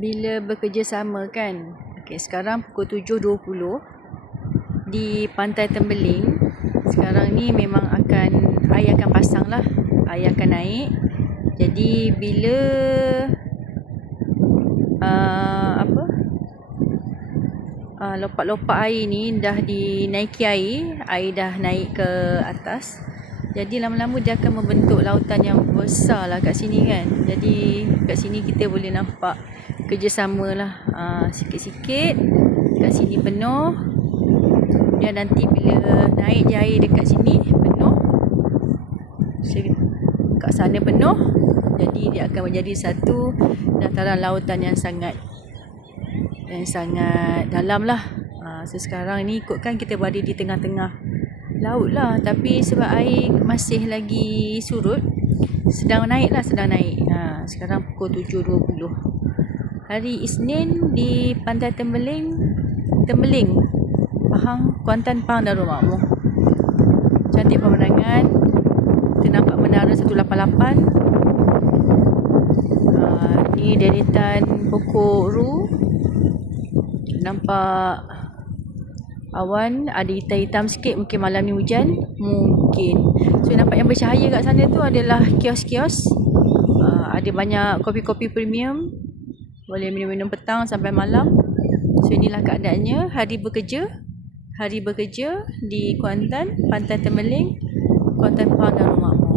bila bekerjasama kan. Okay, sekarang pukul 7.20 di Pantai Tembeling. Sekarang ni memang air akan pasang lah. Air akan naik. Jadi bila lopak-lopak air ni dah dinaiki air dah naik ke atas. Jadi lama-lama dia akan membentuk lautan yang besar lah kat sini kan. Jadi kat sini kita boleh nampak kerjasama lah. Sikit-sikit kat sini penuh. Kemudian nanti bila naik je air dekat sini penuh. Kat sana penuh. Jadi dia akan menjadi satu dataran lautan yang sangat dalam lah. So sekarang ni ikutkan kita berada di tengah-tengah laut lah. Tapi sebab air masih lagi surut, sedang naik. Sekarang pukul 7.20 hari Isnin di Pantai Tembeling, Kuantan, Pahang Darul Makmur. Cantik pemandangan. Kita nampak menara 188. Ni deretan pokok ru. Nampak awan ada hitam-hitam sikit, mungkin malam ni hujan, mungkin. So nampak yang bercahaya kat sana tu adalah kios-kios. Ada banyak kopi-kopi premium, boleh minum-minum petang sampai malam. So inilah keadaannya hari bekerja di Kuantan, Pantai Tembeling, Kuantan, Pahang Darul Makmur.